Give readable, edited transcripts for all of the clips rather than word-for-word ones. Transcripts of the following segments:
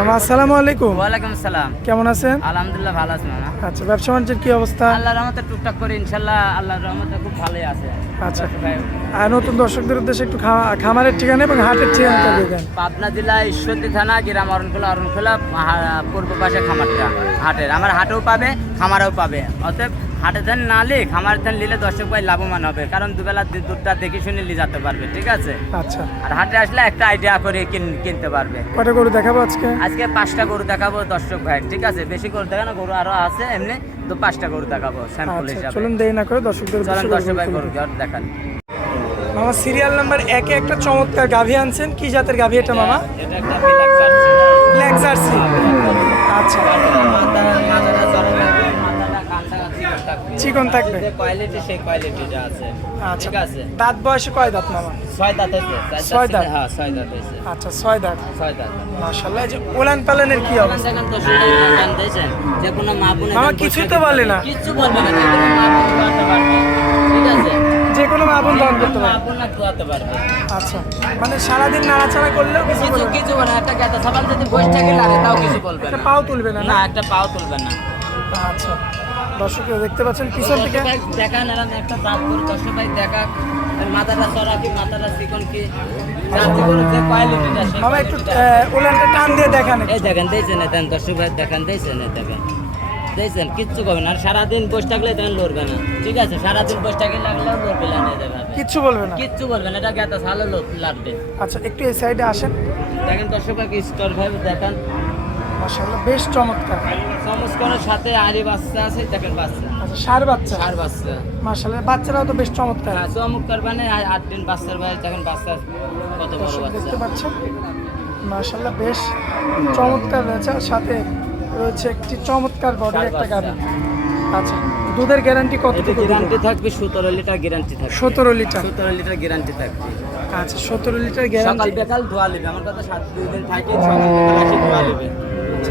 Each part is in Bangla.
মামা আসসালামু আলাইকুম। ওয়ালাইকুম আসসালাম। কেমন আছেন? আলহামদুলিল্লাহ ভালো আছি মামা। আচ্ছা, ব্যবসা বাণিজ্যের কি অবস্থা? আল্লাহর রহমতে টুকটাক করে ইনশাআল্লাহ আল্লাহর রহমতে খুব ভালোই আছে। আচ্ছা, আর নতুন দর্শকদের উদ্দেশ্যে একটু খামারের ঠিকানা এবং হাটের ঠিকানাটা দিয়ে দেন। পাবনা জেলা ঈশ্বরদী থানা গ্রাম অরণখোলা পূর্ব পাশে খামারটা হাটের। আমার হাটেও পাবে, খামারেও পাবে। অতএব হাটে ধান না নিলে খামার ধান নিলে দর্শক ভাই লাভবান হবে, কারণ দুবেলা দুধটা দেখে শুনে নিয়ে যেতে পারবে। ঠিক আছে। আচ্ছা, আর হাটে আসলে একটা আইডিয়া করে কিনতে পারবে। কটা গরু দেখাবো আজকে? আজকে 5টা গরু দেখাবো দর্শক ভাই। ঠিক আছে, বেশি গরু দেখানো, গরু আরো আছে এমনি, তো 5টা গরু দেখাবো স্যাম্পল আচ্ছা, হিসাবে। চলুন দেরি না করে দর্শকদের চলেন উদ্দেশ্যে দর্শক ভাই গরুগুলো গরু তুলে দেখান। দিই। মামা সিরিয়াল নাম্বার 1-এ একটা চমৎকার গাভী আনছেন, কি জাতের গাভী এটা মামা? এটা একটা বিলাক জার্সি। Black jersey. আচ্ছা, চিকন থাকবে। কোয়ালিটি সেই কোয়ালিটিটা আছে। আচ্ছা, ঠিক আছে। দাঁত বয়সে কয় দাঁত মামা? 6 দাঁত হয়েছে। 6 দাঁত? হ্যাঁ 6 দাঁত হয়েছে। আচ্ছা, 6 দাঁত। 6 দাঁত। মাশাআল্লাহ। এই যে ওলান পালনের কি অবস্থা? দেখেন তো শুনে গান দিয়েছেন যে কোনো মা বোন মামা কিছুই তো বলে না। কিছু বলবে না, যে কোনো মা বোন দোয়াতে পারবে। ঠিক আছে, যে কোনো মা বোন দহন করতে মা পারে। বোন না দোয়াতে পারবে। আচ্ছা, মানে সারাদিন নাড়াচাড়া করলেও কিছু কিছু বলবে না? কিছু বলে না। একটা গাতা সকাল যদি বসে থাকে লাগে তাও কিছু বলবে একটা না। পাও তুলবে না? না, একটা পাও তুলবে না। আচ্ছা, দর্শকরা দেখতে পাচ্ছেন পিছন থেকে। দর্শক ভাই দেখান, এরকম একটা দাঁত করে দর্শক ভাই দেখা, মাথাটা চড়া কি মাথাটা চিকন কি জাতি করে যে কোয়ালিটিটা সেই মামা একটু কোয়ালিটিটা। ওলানটা টান দিয়ে দেখান একটু। এই দেখেন দিয়েছেন, দেন দর্শক ভাই দেখান দিয়েছেন, দেখেন দিয়েছেন, কিচ্ছু করবে না। আর সারাদিন বসে থাকলে দেখেন লড়বে না। ঠিক আছে, সারাদিন বসে থাকলে লাগলেও লড়বে না, নিয়ে যাবে কিচ্ছু বলবে না? কিচ্ছু বলবে না। এটা গেতা ভালো লাগবে। আচ্ছা, একটু এই সাইডে আসেন। দেখেন দর্শক ভাই স্টোর ভাই দেখান, মাশাআল্লাহ, বেশ চমৎকার। চমৎকারের সাথে আরি বাচ্চা আছে। দেখেন বাচ্চা, আচ্ছা, ষাঁড় বাচ্চা। চার বাচ্চা। মাশাআল্লাহ, বাচ্চারাও তো বেশ চমৎকার। হ্যাঁ চমৎকার, মানে 8 দিন বাচ্চার বয়স। দেখেন বাচ্চা কত বড় দর্শক বাচ্চা। দেখতে পাচ্ছেন, মাশাআল্লাহ বেশ চমৎকার রয়েছে। আর সাথে রয়েছে একটি চমৎকার বডির একটা গাভী। আচ্ছা, দুধের গ্যারান্টি এতে কতটুকু? গ্যারান্টি থাকবে 17 লিটার গ্যারান্টি থাকবে। 17 লিটার। 17 লিটার গ্যারান্টি থাকবে। আচ্ছা, 17 লিটার সকাল গ্যারান্টি। বেকাল ধোয়া নেবে। আমার কথা 2 দিন থাকে, সকাল বেকাল আসি ধোয়া নেবে।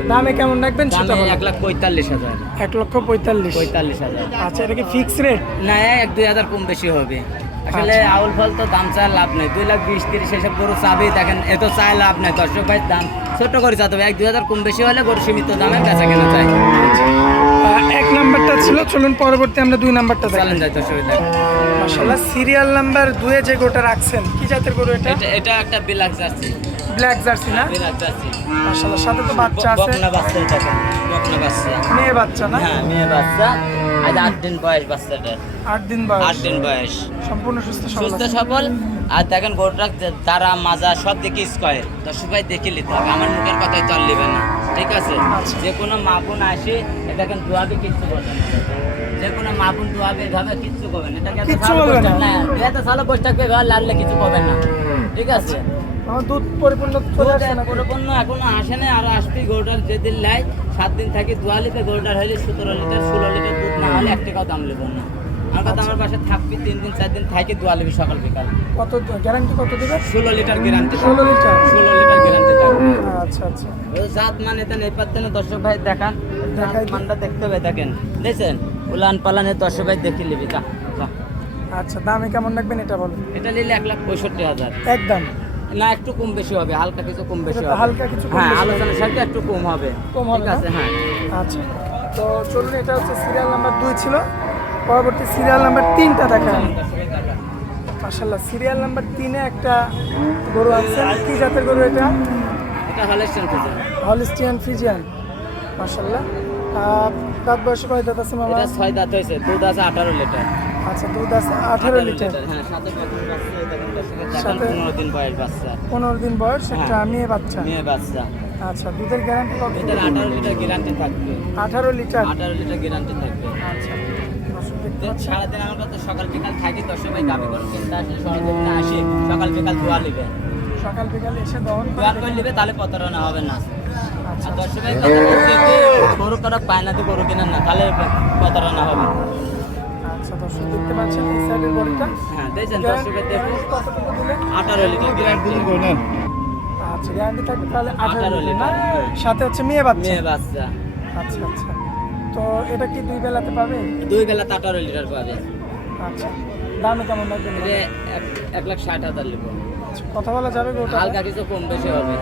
দামে কেমন রাখবেন সেটা দামে বলুন। 1,45,000। 1,45,000। 45,000। আচ্ছা, এটা কি ফিক্স রেট? না, 1-2 হাজার কম বেশি হবে। আসলে আউল ফল তো দাম চায় লাভ নেই। 2,20,30 এসব গরু চাবি, দেখেন এত চায় লাভ নেই। দর্শক ভাই দাম ছোট করে চাতে হবে। 1-2 হাজার কম বেশি হলে গরু সীমিত দামে বেচা কেনা চাই। 1 নাম্বারটা ছিল, চলুন পরবর্তী আমরা 2 নাম্বারটা দেখাই। চালেন যায় দর্শক ভাই। মাশাআল্লাহ, সিরিয়াল নাম্বার 2-এ যে গরুটা রাখছেন, কি জাতের গরু এটা? এটা একটা বিলাক জার্সি। ব্ল্যাক জার্সি না? বিলাক জার্সি। মাশাআল্লাহ, সাথে তো বাচ্চা আছে। বকনা বাচ্চা, দেখেন বকনা বাচ্চা। মেয়ে বাচ্চা না? হ্যাঁ মেয়ে বাচ্চা। আজ 8 দিন বয়স বাচ্চাটার। 8 দিন বয়স। 8 দিন বয়স। সম্পূর্ণ সুস্থ সবল সুস্থ আছে। সবল। আর দেখেন গরুটা তারা মাজা সব দিকে স্কোয়ার। দর্শক ভাই দেখে নিতে হবে, আমার মুখের কথায় চল নেবে না। ঠিক আছে, আচ্ছা। যে কোনো মা বোন আসে দেখেন দোয়াবে, কিচ্ছু বলবে না। যে কোনো মা বোন দোয়াবে এভাবে কিচ্ছু করবে না। এটাকে কিচ্ছু বলবে না? এটা সালো বসে থাকবে, এভাবে লাড়লে কিছু করবে না। ঠিক আছে, আমার দুধ পরিপূর্ণ চলে আসছে না? পরিপূর্ণ এখনো আসে না, আরো আসবে। গরুটার যেদিন লাই 7 দিন থাকি দোয়া লিপে, গরুটার হলে 17 লিটার 16 লিটার দুধ না হলে 1 টাকাও দাম নেবো না। আমার কথা, আমার বাসায় থাকবি 3 দিন 4 দিন থাকি দোয়া লিবি সকাল বিকাল। কত গ্যারান্টি কত দিবে? 16 litre guarantee. 16 litre. 16 litre guarantee থাকবে। আচ্ছা আচ্ছা, ও জাত মানে তো নেই পারতেন। দর্শক ভাই দেখান, দেখাই দিই। মানটা দেখতে হবে। দেখেন দেখছেন, উলান পালানে দর্শক ভাই দেখে নিবি। যা যা। আচ্ছা, দামে কেমন রাখবেন এটা বলুন। এটা নিলে 1,65,000। একদম না, একটু কম বেশি হবে, হালকা কিছু কম বেশি এটা তো হবে। হালকা কিছু কম হ্যাঁ, বেশি হবে। আলোচনার সাথে একটু কম হবে। কম হবে ঠিক আছে, না? হ্যাঁ। আচ্ছা, তো চলুন, এটা হচ্ছে সিরিয়াল নাম্বার 2 ছিল। পরবর্তী সিরিয়াল নাম্বার 3টা দেখান। মাশাআল্লাহ, সিরিয়াল নাম্বার 3-এ একটা গরু আনছেন, কি জাতের গরু এটা? এটা হলেস্টিয়ান ফ্রিজিয়ান। Holstein Friesian. মাশাআল্লাহ, দাঁত বয়সে কয় দাঁত আছে মামা? এটা 6 দাঁত হয়েছে, দুধ আছে 18 লিটার। আচ্ছা, দুধ আছে 18 লিটার। হ্যাঁ, সাথে প্রথম বাচ্চা, এই দেখেন দর্শকের দেখান, সাথে 15 দিন বয়স বাচ্চা। 15 দিন বয়স, একটা হ্যাঁ। মেয়ে বাচ্চা। মেয়ে বাচ্চা। আচ্ছা, দুধের গ্যারান্টি কত? এটার 18 লিটার গ্যারান্টি থাকবে। 18 লিটার। 18 লিটার গ্যারান্টি থাকবে। আচ্ছা, দর্শক দেখতে যে পাচ্ছেন। সারাদিন আমার কাছে সকাল বিকাল থাকি, দর্শক ভাই দাবি করে কিনতে আসলে সরজমিনে আসি, সকাল বিকাল দোয়া নিবে। সকাল বিকাল এসে দহন দোয়া করে করে নিবে, তাহলে প্রতারণা হবে না। আচ্ছা, আর দর্শক ভাই কথা বলছে যে গরু করা পায় না, তো গরু কেনেন না, তাহলে প্রতারণা হবে। আচ্ছা, দর্শক দেখতে পাচ্ছেন এই সাইডের বডিটা। হ্যাঁ দেখছেন দর্শক ভাই, দেখুন কতটুকু দিলে? 18 লিটার গ্যারান্টি। আচ্ছা, গ্যারান্টি থাকবে তাহলে 18 18 লিটার। লিটার। সাথে হচ্ছে মেয়ে বাচ্চা। মেয়ে বাচ্চা। আচ্ছা আচ্ছা, তো এটা কি 2 বেলাতে পাবে? 2 বেলা 18 লিটার পাবে। আচ্ছা, দামে কেমন লাগবে? এটা 1,60,000 লিব। আচ্ছা, কথা বলা যাবে গরুটা? হালকা কিছু কম বেশি হবে,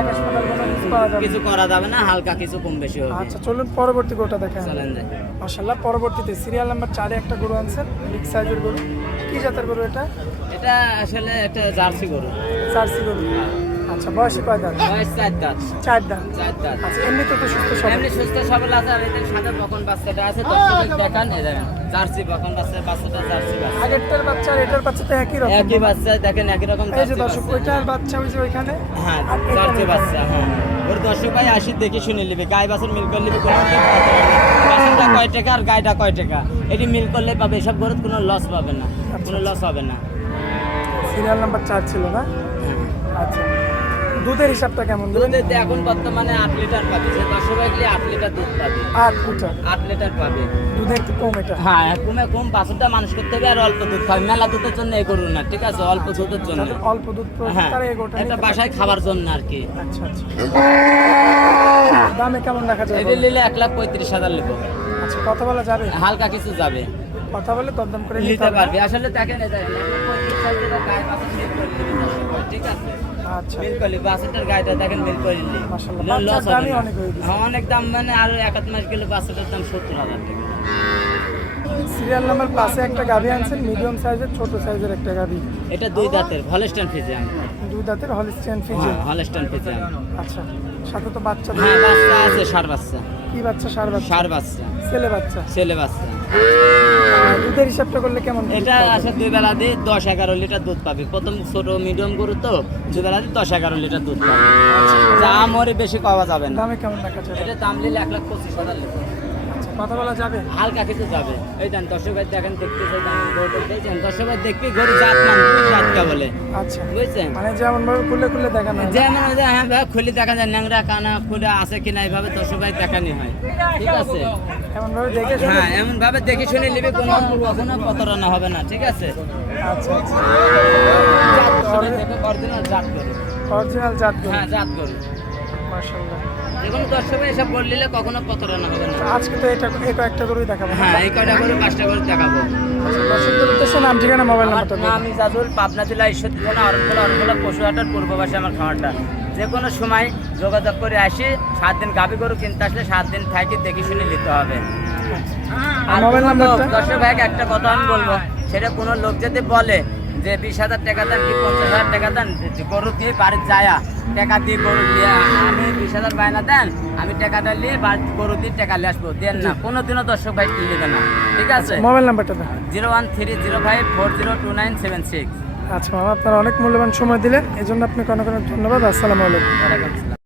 আকাশ পাতাল কোনো কিছু পাওয়া যাবে? কিছু করা যাবে না, হালকা কিছু কম বেশি হবে। আচ্ছা চলুন পরবর্তী গরুটা দেখেন। চলেন যাই। মাশাআল্লাহ, পরবর্তীতে সিরিয়াল নাম্বার 4 একটা গরু আনছেন, বিগ সাইজের গরু। কি জাতের গরু এটা? এটা আসলে একটা জার্সি গরু। জার্সি গরু। আচ্ছা, বয়সে কয় দাঁত? বয়স 4 দাঁত। 4 দাঁত। 4 দাঁত। আচ্ছা, এমনিতে তো সুস্থ সবল। এমনি সুস্থ সবল আছে, আর এদের সাথে বকন বাচ্চাটা আছে, দর্শক দেখান, এই দেখেন জার্সি বকন বাচ্চাটা জার্সি বাচ্চা। আগেরটার বাচ্চা আর এটার বাচ্চা তো একই রকম। একই বাচ্চা, দেখেন একই রকম এই যে জার্সি দর্শক, বাচ্চা। ওইটার বাচ্চা ওই যে ওইখানে। হ্যাঁ, আর এটার জার্সি এখানে। বাচ্চা। হ্যাঁ, ওর দর্শক ভাই আসি দেখি শুনে নিবি, গাই বাছুর মিল করে নিবি, কোনো বাছুরটা কয় টাকা আর গাইটা কয় টাকা, এটি মিল করলে পাবে, এসব গরুর কোনো লস পাবে না, কোনো লস হবে না। সিরিয়াল নাম্বার 4 ছিল না? আচ্ছা, দুধের হিসাবটা কেমন দেবেন? দুধের এখন বর্তমানে 8 লিটার পাবে, যে দর্শক ভাই গেলে 8 লিটার দুধ পাবে। 8 লিটার 8 লিটার পাবে। দুধে একটু কম এটা। হ্যাঁ, কম বাছুরটা মানুষ করতে হবে, আর অল্প দুধ খাবে, মেলা দুধের জন্য এই করুন না, ঠিক আছে, অল্প দুধের জন্য। যাদের অল্প দুধ প্রয়োজন হ্যাঁ, তারা এই গরুটা একটা নিতে বাসায় খাবার জন্য আর কি। পারে। আচ্ছা আচ্ছা, দামে কেমন রাখা যাবে? এটা নিলে 1,35,000 নেবো, আচ্ছা, কথা বলা যাবে? হালকা কিছু যাবে, কথা বলে দরদাম করে নিতে নিতে হবে। পারবে। আসলে দেখেন, এই দেখেন 1,35,000 টাকা গায়ে বাছুর মিল করে নিবি দর্শক ভাই, ঠিক আছে, আচ্ছা, মিল করলি বাছুরটার গায়েটা দেখেন মিল করে নিলি, মাশাআল্লাহ, লস বাচ্চার হবে দামই না। অনেক হয়ে গেছে। হ্যাঁ, অনেক দাম, মানে আর 1 মাস গেলে বাছুরটার দাম 70,000 টাকা। সিরিয়াল নাম্বার পাশে একটা গাভী আনছেন, মিডিয়াম সাইজের, ছোট সাইজের একটা গাভী। এটা 2 দাঁতের হলস্টাইন ফ্রিজিয়ান। দুই দাঁতের হলিস্টিয়ান ফ্রিজিয়ান। হ্যাঁ, হলস্টাইন ফ্রিজিয়ান। আচ্ছা, সাথে তো বাচ্চা। হ্যাঁ, বাচ্চা আছে, ষাঁড় বাচ্চা। কি বাচ্চা? ষাঁড় বাচ্চা। ষাঁড় বাচ্চা, ছেলে বাচ্চা। ছেলে বাচ্চা। দুধের হিসাবটা করলে কেমন? এটা আসলে 2 বেলা দিয়ে 10-11 লিটার দুধ পাবে। প্রথম ছোট মিডিয়াম গরু তো 2 বেলা দিয়ে 10-11 লিটার দুধ পাবে। দাম ওরে বেশি পাওয়া যাবে না। দামে কেমন রাখা যাবে? এটা দাম নিলে 1,25,000 লিটার। আচ্ছা, কথা বলা যাবে? হালকা কিছু যাবে। এই দেন দর্শক ভাই দেখেন, দেখতেছে গরুটা দেখছেন, দর্শক ভাই দেখবি গরু জাত মান, দুই জাতটা বলে, আচ্ছা, বুঝছেন? মানে যেমন ভাবে খুলে খুলে দেখানো হয়। যেমন ওই যে হ্যাঁ ভাই, খুলে দেখা যায় ন্যাংরা কানা খুলে আছে কিনা, এইভাবে দর্শক ভাই দেখানি হয়, ঠিক আছে। এমন ভাবে দেখে শুনে। হ্যাঁ, এমন ভাবে দেখে শুনে নিবি, কোনো কখনো প্রতারণা হবে না, ঠিক আছে। আচ্ছা আচ্ছা, অরিজিনাল জাত গরু। অরিজিনাল জাত গরু। হ্যাঁ, জাত গরু। মাশাআল্লাহ। যে কোনো দর্শক ভাই এসব বললে কখনো প্রতারণা হবে না। আজকে তো এটা একটা গরুই দেখাবো। হ্যাঁ, এই কয়টা করে 5টা করে দেখাবো। দর্শকদের উদ্দেশ্যে নাম, ঠিকানা, মোবাইল আমার নাম্বারটা নাম ইজাজুল, পাবনা জেলা ঈশ্বরদী থানা অরণখোলা পশুহাটার পূর্ব পাশে আমার খামারটা। যে কোনো সময় যোগাযোগ করে আসি, 7 দিন গাভী গরু কিনতে আসলে 7 দিন থাকি দেখে শুনে নিতে হবে। আর মোবাইল কোনো নাম্বারটা? লোক, দর্শক ভাই একটা কথা আমি বলবো, সেটা কোনো লোক যদি বলে যে 20,000 টাকা দেন কি 50,000 টাকা দেন, গরু দিয়ে বাড়ির যায়া টাকা দিয়ে গরু দিয়ে, আমি 20,000 বায়না দেন, আমি টাকাটা নিয়ে গরু দিয়ে টাকা নিয়ে আসবো, দেন না, কোনোদিনও দর্শক ভাই নেবে না, ঠিক আছে। মোবাইল নাম্বারটা দেন। 01305402976। আচ্ছা মামা, আপনারা অনেক মূল্যবান সময় দিলেন, এই জন্য আপনাকে অনেক অনেক ধন্যবাদ। আসসালামু আলাইকুম। ওয়ালাইকুম আসসালাম।